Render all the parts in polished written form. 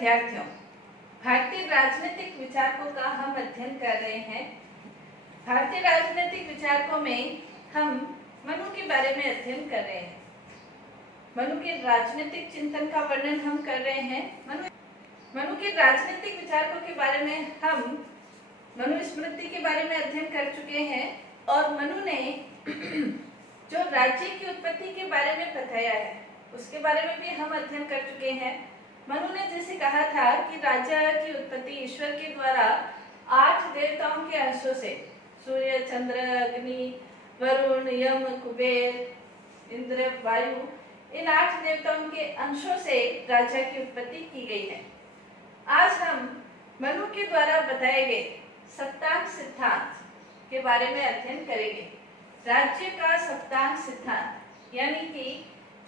विद्यार्थियों, भारतीय राजनीतिक विचारकों का हम अध्ययन कर रहे हैं। भारतीय राजनीतिक विचारकों में हम मनु के बारे में अध्ययन कर रहे हैं। मनु के राजनीतिक चिंतन का वर्णन हम कर रहे हैं। मनु के राजनीतिक विचारकों के बारे में हम मनुस्मृति के बारे में अध्ययन कर चुके हैं और मनु ने जो राज्य की उत्पत्ति के बारे में बताया है उसके बारे में भी हम अध्ययन कर चुके हैं। मनु ने जैसे कहा था कि राज्य की उत्पत्ति ईश्वर के द्वारा 8 देवताओं के अंशों से, सूर्य, चंद्र, अग्नि, वरुण, यम, कुबेर, इंद्र, वायु, इन 8 देवताओं के अंशों से राज्य की उत्पत्ति की गई है। आज हम मनु के द्वारा बताए गए सप्तांग सिद्धांत के बारे में अध्ययन करेंगे। राज्य का सप्तांग सिद्धांत यानी कि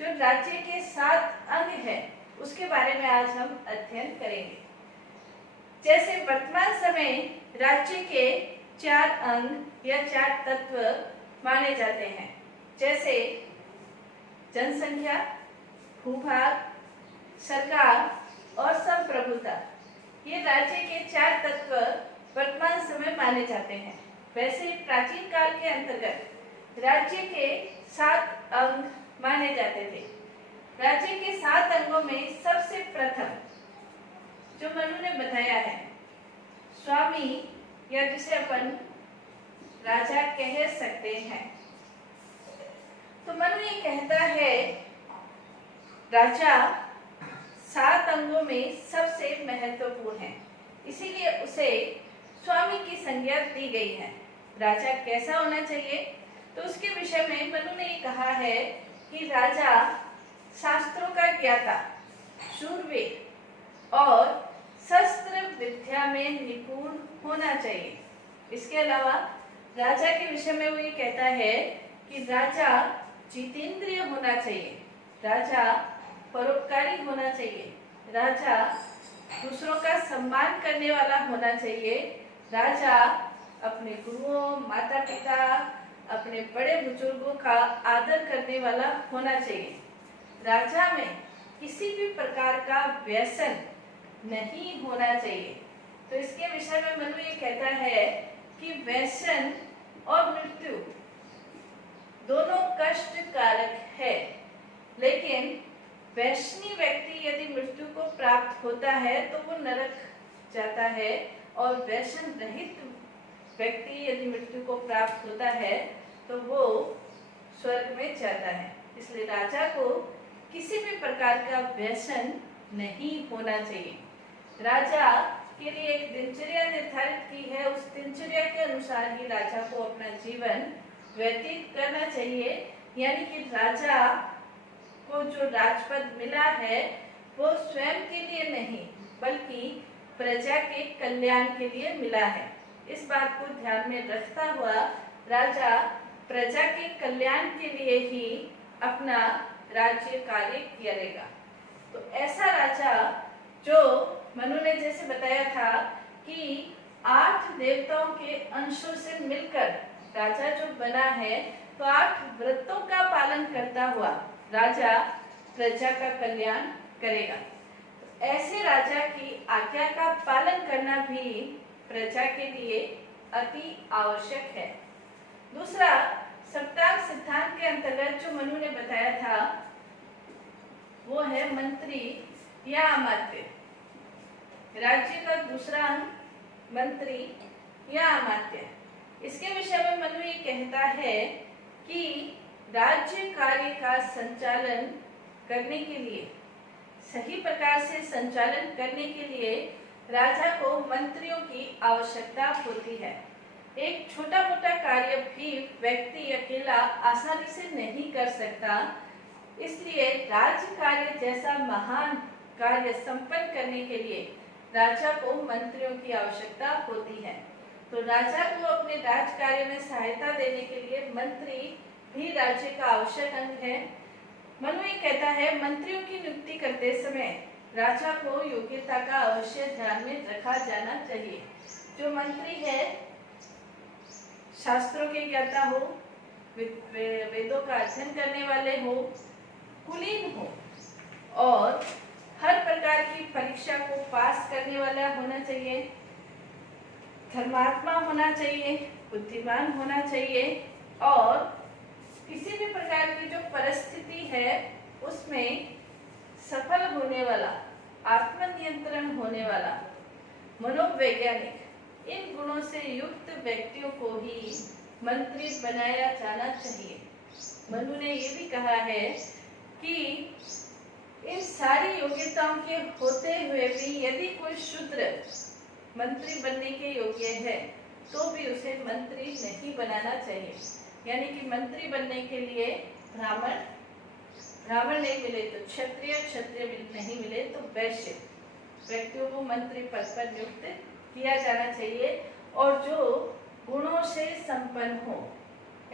जो राज्य के 7 अंग है उसके बारे में आज हम अध्ययन करेंगे। जैसे वर्तमान समय राज्य के 4 अंग या 4 तत्व माने जाते हैं, जैसे जनसंख्या, भूभाग, सरकार और संप्रभुता। ये राज्य के 4 तत्व वर्तमान समय माने जाते हैं। वैसे प्राचीन काल के अंतर्गत राज्य के 7 अंग माने जाते थे। राज्य के 7 अंगों में सबसे प्रथम जो मनु ने बताया है, स्वामी या जिसे अपन राजा कह सकते हैं। तो मनु ये कहता है राजा 7 अंगों में सबसे महत्वपूर्ण है, इसीलिए उसे स्वामी की संज्ञा दी गई है। राजा कैसा होना चाहिए, तो उसके विषय में मनु ने कहा है कि राजा शास्त्रों का ज्ञाता, शूरवीर और शस्त्र विद्या में निपुण होना चाहिए। इसके अलावा राजा के विषय में वो ये कहता है कि राजा जितेंद्रिय होना चाहिए, राजा परोपकारी होना चाहिए, राजा दूसरों का सम्मान करने वाला होना चाहिए, राजा अपने गुरुओं, माता पिता, अपने बड़े बुजुर्गों का आदर करने वाला होना चाहिए। राजा में किसी भी प्रकार का व्यसन नहीं होना चाहिए। तो इसके विषय में मनु ये कहता है कि व्यसन और मृत्यु दोनों कष्टकारक है, लेकिन वैष्णव व्यक्ति यदि मृत्यु को प्राप्त होता है तो वो नरक जाता है, और व्यसन रहित व्यक्ति यदि मृत्यु को प्राप्त होता है तो वो स्वर्ग में जाता है। इसलिए राजा को किसी भी प्रकार का व्यसन नहीं होना चाहिए। राजा के लिए एक दिनचर्या निर्धारित की है, उस दिनचर्या के अनुसार ही राजा को अपना जीवन व्यतीत करना चाहिए। यानी कि राजा को जो राजपद मिला है वो स्वयं के लिए नहीं बल्कि प्रजा के कल्याण के लिए मिला है। इस बात को ध्यान में रखता हुआ राजा प्रजा के कल्याण के लिए ही अपना राज्य कार्य करेगा। तो ऐसा राजा जो मनु ने जैसे बताया था कि 8 देवताओं के अंशों से मिलकर राजा जो बना है, तो 8 व्रतों का पालन करता हुआ राजा प्रजा का कल्याण करेगा। तो ऐसे राजा की आज्ञा का पालन करना भी प्रजा के लिए अति आवश्यक है। दूसरा, सप्तांग सिद्धांत के अंतर्गत जो मनु ने बताया था वो है मंत्री या अमात्य। राज्य का दूसरा अंग मंत्री या अमात्य। इसके विषय में मनु ये कहता है कि राज्य कार्य का संचालन करने के लिए, सही प्रकार से संचालन करने के लिए राजा को मंत्रियों की आवश्यकता होती है। एक छोटा मोटा कार्य भी व्यक्ति अकेला आसानी से नहीं कर सकता, इसलिए राज्य कार्य जैसा महान कार्य संपन्न करने के लिए राजा को मंत्रियों की आवश्यकता होती है। तो राजा को अपने राज कार्य में सहायता देने के लिए मंत्री भी राज्य का आवश्यक अंग है। मनु ये कहता है मंत्रियों की नियुक्ति करते समय राजा को योग्यता का अवश्य ध्यान में रखा जाना चाहिए। जो मंत्री है शास्त्रों के ज्ञाता हो, वेदों का अध्ययन करने वाले हो, कुलीन हो और हर प्रकार की परीक्षा को विश्वास करने वाला होना चाहिए, धर्मात्मा होना चाहिए, बुद्धिमान होना चाहिए और किसी भी प्रकार की जो परिस्थिति है उसमें सफल होने वाला, आत्मनियंत्रण होने वाला, मनोवैज्ञानिक, इन गुणों से युक्त व्यक्तियों को ही मंत्री बनाया जाना चाहिए। मनु ने ये भी कहा है कि इन सारी योग्यताओं के होते हुए भी यदि कोई शूद्र मंत्री बनने के योग्य है तो भी उसे मंत्री नहीं बनाना चाहिए। यानी कि मंत्री बनने के लिए ब्राह्मण नहीं मिले तो क्षत्रिय, क्षत्रिय नहीं मिले तो वैश्य व्यक्तियों को मंत्री पद पर नियुक्त किया जाना चाहिए और जो गुणों से संपन्न हो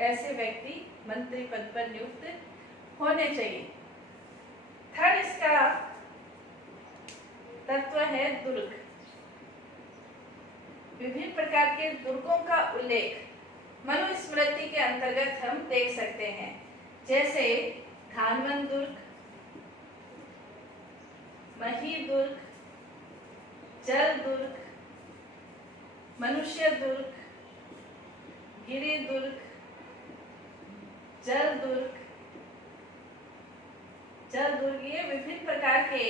ऐसे व्यक्ति मंत्री पद पर नियुक्त होने चाहिए। थर्ड इसका तत्व है दुर्ग। विभिन्न प्रकार के दुर्गों का उल्लेख मनुस्मृति के अंतर्गत हम देख सकते हैं, जैसे धानवन दुर्ग, मही दुर्ग, जल दुर्ग, मनुष्य दुर्ग, गिरि दुर्ग, जल दुर्ग, ये विभिन्न प्रकार के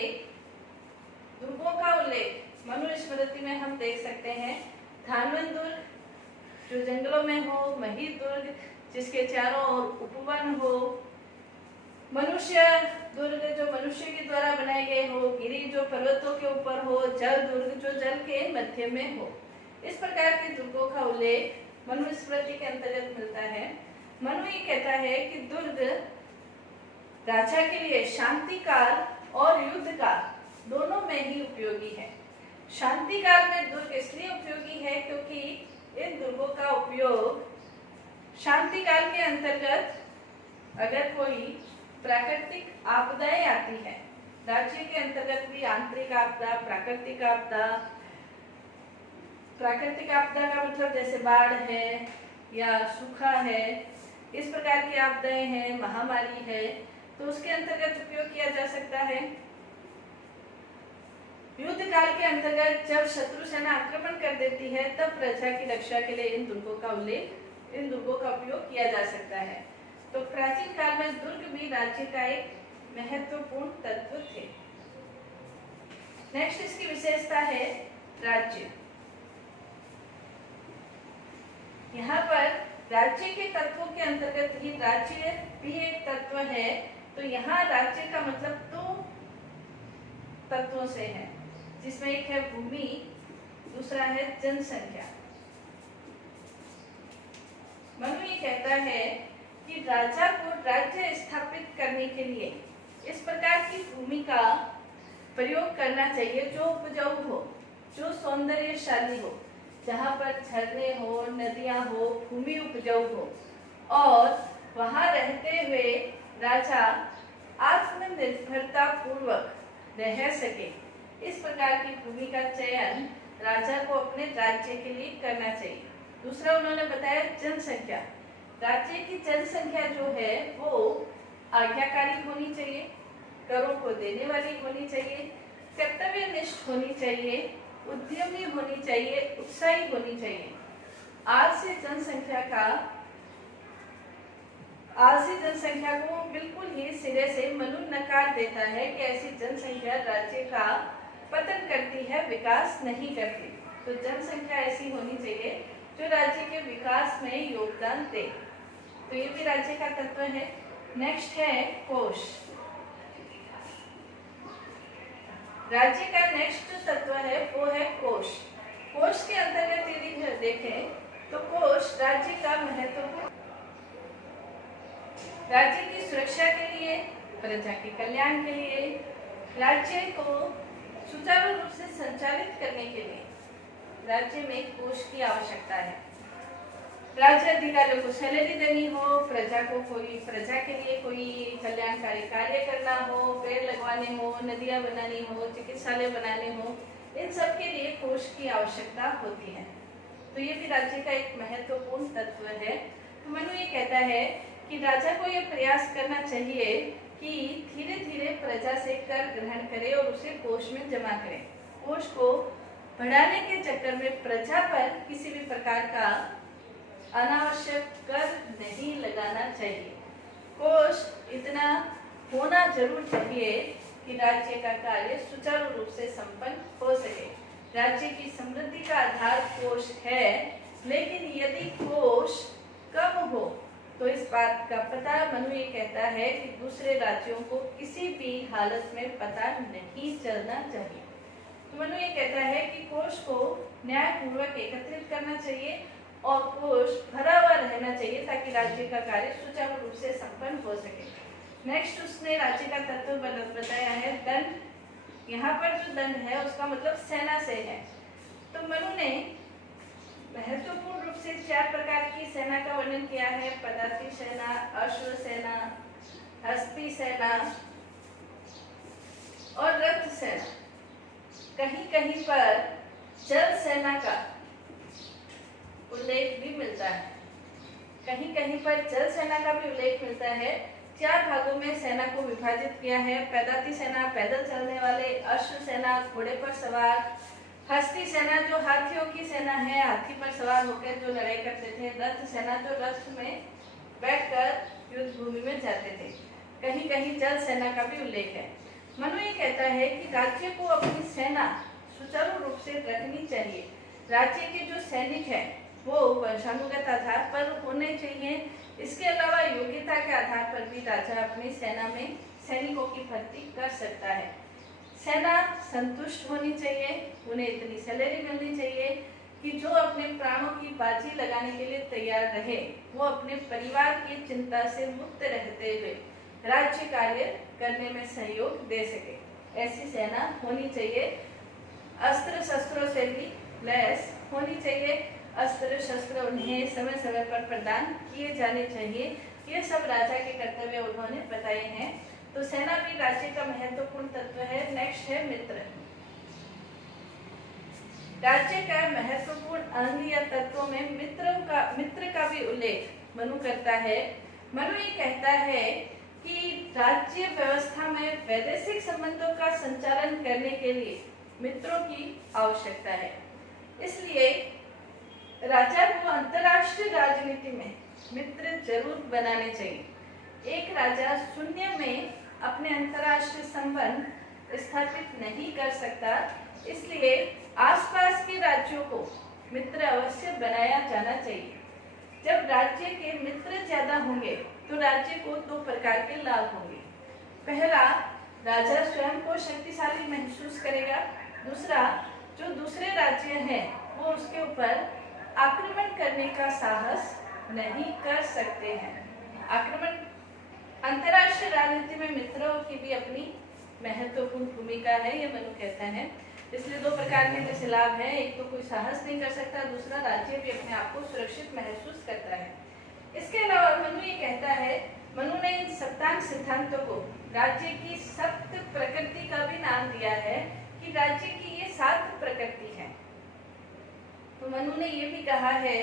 दुर्गों का उल्लेख मनुस्मृति में हम देख सकते हैं। धानवन दुर्ग जो जंगलों में हो, मही दुर्ग जिसके चारों ओर उपवन हो, मनुष्य दुर्ग जो मनुष्य के द्वारा बनाए गए हो, गिरि जो पर्वतों के ऊपर हो, जल दुर्ग जो जल के मध्य में हो। इस प्रकार के दुर्गों का उल्लेख मनुस्मृति के अंतर्गत मिलता है। मनु ये कहता है कि दुर्ग राजा के लिए शांति काल और युद्ध काल दोनों में ही उपयोगी है। शांति काल में दुर्ग इसलिए उपयोगी है क्योंकि इन दुर्गों का उपयोग शांति काल के अंतर्गत अगर कोई प्राकृतिक आपदाएं आती है, राज्य के अंतर्गत भी आंतरिक आपदा, प्राकृतिक आपदा का मतलब जैसे बाढ़ है या सूखा है, इस प्रकार की आपदाएं हैं, महामारी है, तो उसके अंतर्गत उपयोग किया जा सकता है। युद्ध काल के अंतर्गत जब शत्रु सेना आक्रमण कर देती है तब प्रजा की रक्षा के लिए इन दुर्गों का उपयोग किया जा सकता है। तो प्राचीन काल में दुर्ग भी राज्य का एक महत्वपूर्ण तत्व थे। नेक्स्ट इसकी विशेषता है राज्य। यहाँ पर राज्य के तत्वों के अंतर्गत ही राज्य भी एक तत्व है। तो यहाँ राज्य का मतलब दो तत्वों से है, जिसमें एक है भूमि, दूसरा है जनसंख्या। मनु ये कहता है कि राजा को राज्य स्थापित करने के लिए इस प्रकार की भूमि का प्रयोग करना चाहिए जो उपजाऊ हो, जो सौंदर्यशाली हो, जहाँ पर झरने हो, नदियां हो, भूमि उपजाऊ हो और वहां रहते हुए राजा आत्मनिर्भरता पूर्वक रह सके। इस प्रकार की भूमि का चयन राजा को अपने राज्य के लिए करना चाहिए। दूसरा उन्होंने बताया जनसंख्या। राज्य की जनसंख्या जो है वो आज्ञाकारी होनी चाहिए, करों को देने वाली होनी चाहिए, कर्तव्यनिष्ठ होनी चाहिए, उद्यमी होनी चाहिए, उत्साही होनी चाहिए। आलसी जनसंख्या को बिल्कुल ही सिरे से मनु नकार देता है कि ऐसी जनसंख्या राज्य का पतन करती है, विकास नहीं करती। तो जनसंख्या ऐसी होनी चाहिए जो राज्य के विकास में योगदान दे। तो ये भी राज्य का तत्व है। नेक्स्ट है कोश। राज्य का नेक्स्ट जो तत्व है वो है कोश। कोश के अंतर्गत यदि देखें तो कोश राज्य का महत्वपूर्ण, राज्य की सुरक्षा के लिए, प्रजा के कल्याण के लिए, राज्य को सुचारू रूप से संचालित करने के लिए राज्य में कोष की आवश्यकता है। राज्य अधिकारियों को सैलरी देनी हो, प्रजा के लिए कोई कल्याणकारी कार्य करना हो, पेड़ लगवाने हो, नदियां बनानी हो, चिकित्सालय बनाने हो, इन सब के लिए कोष की आवश्यकता होती है। तो ये भी राज्य का एक महत्वपूर्ण तत्व है। तो मनु ये कहता है कि राजा को ये प्रयास करना चाहिए कि धीरे धीरे प्रजा से कर ग्रहण करे और उसे कोष में जमा करे। कोष को बढ़ाने के चक्कर में प्रजा पर किसी भी प्रकार का अनावश्यक कर नहीं लगाना चाहिए। कोष इतना होना जरूर चाहिए कि राज्य का कार्य सुचारू रूप से संपन्न हो सके। राज्य की समृद्धि का आधार कोष है, लेकिन यदि कोष कम हो तो इस बात का पता मनु ये कहता है कि दूसरे राज्यों को किसी भी हालत में पता नहीं चलना चाहिए। तो मनु ये कहता है कि कोष को न्यायपूर्वक एकत्रित करना चाहिए और कोष भरा हुआ रहना चाहिए ताकि राज्य का कार्य सुचारू रूप से संपन्न हो सके। नेक्स्ट उसने राज्य का तत्व बताया है दंड। यहाँ पर जो दंड है उसका मतलब सेना से है। तो मनु ने महत्वपूर्ण रूप से 4 प्रकार की सेना का वर्णन किया है। पदाति सेना, अश्व सेना, हस्ती सेना और रथ सेना। कहीं कहीं पर जल सेना का उल्लेख भी मिलता है। कहीं कहीं पर जल सेना का भी उल्लेख मिलता है। 4 भागों में सेना को विभाजित किया है। पदाति सेना पैदल चलने वाले, अश्व सेना घोड़े पर सवार, हस्ती सेना जो हाथियों की सेना है, हाथी पर सवार होकर जो लड़ाई करते थे, रथ सेना जो रथ में बैठकर युद्ध भूमि में जाते थे। कहीं कहीं जल सेना का भी उल्लेख है। मनु ये कहता है कि राज्य को अपनी सेना सुचारू रूप से रखनी चाहिए। राज्य के जो सैनिक हैं वो वंशानुगत आधार पर होने चाहिए। इसके अलावा योग्यता के आधार पर भी राजा अपनी सेना में सैनिकों की भर्ती कर सकता है। सेना संतुष्ट होनी चाहिए, उन्हें इतनी सैलरी मिलनी चाहिए कि जो अपने प्राणों की बाजी लगाने के लिए तैयार रहे, वो अपने परिवार की चिंता से मुक्त रहते हुए राज्य कार्य करने में सहयोग दे सके। ऐसी सेना होनी चाहिए। अस्त्र शस्त्रों से भी लैस होनी चाहिए। अस्त्र शस्त्र उन्हें समय समय पर प्रदान किए जाने चाहिए। ये सब राजा के कर्तव्य उन्होंने बताए हैं। तो सेना भी राज्य का महत्वपूर्ण तत्व है। नेक्स्ट है मित्र। राज्य का महत्वपूर्ण अंग या तत्वों में मित्र का भी उल्लेख मनु करता है। मनु ये कहता है कि राज्य व्यवस्था में वैदेशिक संबंधों का संचालन करने के लिए मित्रों की आवश्यकता है। इसलिए राजा को अंतर्राष्ट्रीय राजनीति में मित्र जरूर बनाने चाहिए। एक राजा शून्य में अपने अंतर्राष्ट्रीय संबंध स्थापित नहीं कर सकता, इसलिए आसपास के राज्यों को मित्र अवश्य बनाया जाना चाहिए। जब राज्य के मित्र ज्यादा होंगे तो राज्य को 2 प्रकार के लाभ होंगे। पहला, राजा स्वयं को शक्तिशाली महसूस करेगा। दूसरा, जो दूसरे राज्य हैं वो उसके ऊपर आक्रमण करने का साहस नहीं कर सकते हैं। आक्रमण अंतर्राष्ट्रीय राजनीति में मित्रों की भी अपनी महत्वपूर्ण भूमिका है, ये मनु कहता है। इसलिए 2 प्रकार के जैसे लाभ हैं। एक तो कोई साहस नहीं कर सकता, दूसरा राज्य भी अपने आप को सुरक्षित महसूस करता है। इसके अलावा मनु ये कहता है, मनु ने इन सप्तांग सिद्धांतों को राज्य की सप्त प्रकृति का भी नाम दिया है कि राज्य की ये 7 प्रकृति है। तो मनु ने ये भी कहा है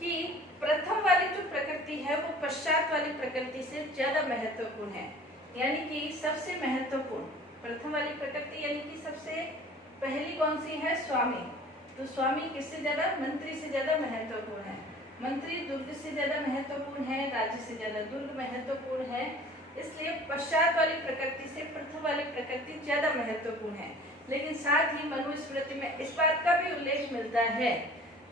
कि प्रथम वाली जो प्रकृति है वो पश्चात वाली प्रकृति से ज्यादा महत्वपूर्ण है। यानी कि सबसे महत्वपूर्ण प्रथम वाली प्रकृति, यानी कि सबसे पहली कौन सी है? स्वामी। तो स्वामी किससे ज्यादा? मंत्री से ज्यादा महत्वपूर्ण है। मंत्री दुर्ग से ज्यादा महत्वपूर्ण है, राज्य से ज्यादा दुर्ग महत्वपूर्ण है। इसलिए पश्चात वाली प्रकृति से प्रथम वाली प्रकृति ज्यादा महत्वपूर्ण है। लेकिन साथ ही मनुस्मृति में इस बात का भी उल्लेख मिलता है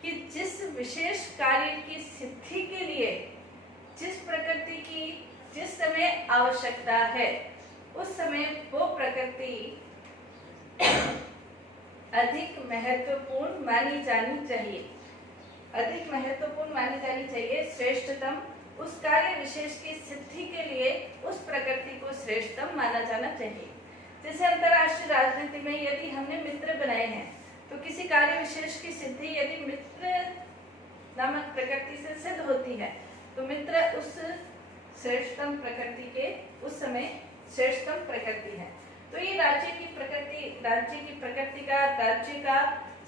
कि जिस विशेष कार्य की सिद्धि के लिए जिस प्रकृति की जिस समय आवश्यकता है उस समय वो प्रकृति अधिक महत्वपूर्ण मानी जानी चाहिए। अधिक महत्वपूर्ण मानी जानी चाहिए, श्रेष्ठतम। उस कार्य विशेष की सिद्धि के लिए उस प्रकृति को श्रेष्ठतम माना जाना चाहिए। जैसे अंतर्राष्ट्रीय राजनीति में यदि हमने मित्र बनाए हैं तो किसी कार्य विशेष की सिद्धि यदि मित्र नामक प्रकृति से सिद्ध होती है तो मित्र उस श्रेष्ठतम प्रकृति के उस समय श्रेष्ठतम प्रकृति है। तो ये राज्य की प्रकृति का राज्य का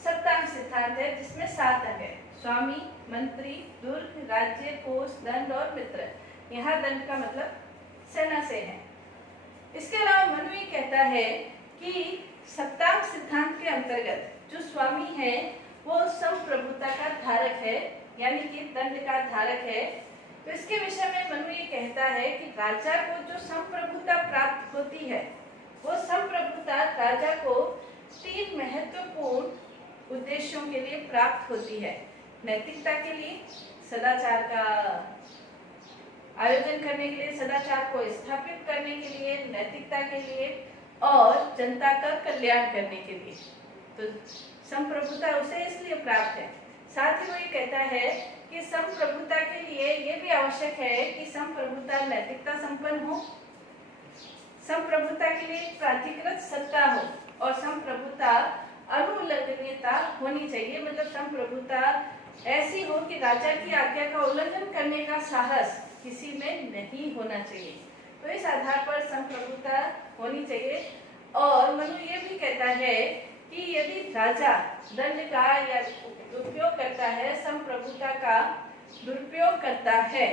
सप्तांग सिद्धांत है जिसमें 7 अंग है। स्वामी, मंत्री, दुर्ग, राज्य, कोष, दंड और मित्र। यहाँ दंड का मतलब सेना से है। इसके अलावा मनु ये कहता है कि सप्तांग सिद्धांत के अंतर्गत जो स्वामी है वो संप्रभुता का धारक है, यानी कि दंड का धारक है। तो इसके विषय में मनु ये कहता है कि राजा को जो संप्रभुता प्राप्त होती है वो संप्रभुता राजा को 3 महत्वपूर्ण उद्देश्यों के लिए प्राप्त होती है। नैतिकता के लिए, सदाचार का आयोजन करने के लिए, सदाचार को स्थापित करने के लिए, नैतिकता के लिए और जनता का कल्याण करने के लिए। तो संप्रभुता उसे इसलिए प्राप्त है। साथ ही वो ये कहता है कि संप्रभुता के लिए ये भी आवश्यक है कि संप्रभुता नैतिकता संपन्न हो, संप्रभुता के लिए प्राधिकृत सत्ता हो और संप्रभुता अनुल्लंघनीयता होनी चाहिए। मतलब संप्रभुता ऐसी हो कि राजा की आज्ञा का उल्लंघन करने का साहस किसी में नहीं होना चाहिए। तो इस आधार पर संप्रभुता होनी चाहिए। और मनु ये भी कहता है कि यदि राजा दंड का या दुरुपयोग करता है, संप्रभुता का दुरुपयोग करता है,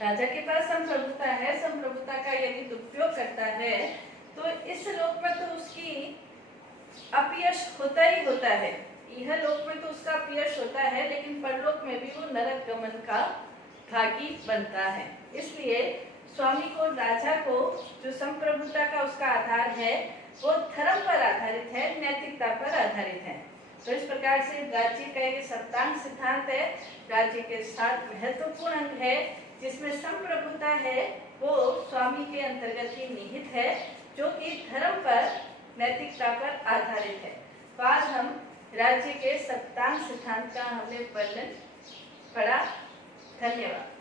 राजा के पास संप्रभुता है, संप्रभुता का यदि दुरुपयोग करता है तो इस लोक में तो उसकी अपयश होता ही होता है। यह लोक में तो उसका अपयश होता है, लेकिन परलोक में भी वो नरक गमन का भागी बनता है। इसलिए स्वामी को, राजा को जो संप्रभुता का उसका आधार है वो धर्म पर आधारित है, नैतिकता पर आधारित है। तो इस प्रकार से राज्य का एक सप्तांग सिद्धांत है। राज्य के 7 महत्वपूर्ण अंग है जिसमें संप्रभुता है वो स्वामी के अंतर्गत ही निहित है, जो कि धर्म पर, नैतिकता पर आधारित है। तो आज हम राज्य के सप्तांग सिद्धांत का हमने वर्णन पढ़ा। धन्यवाद।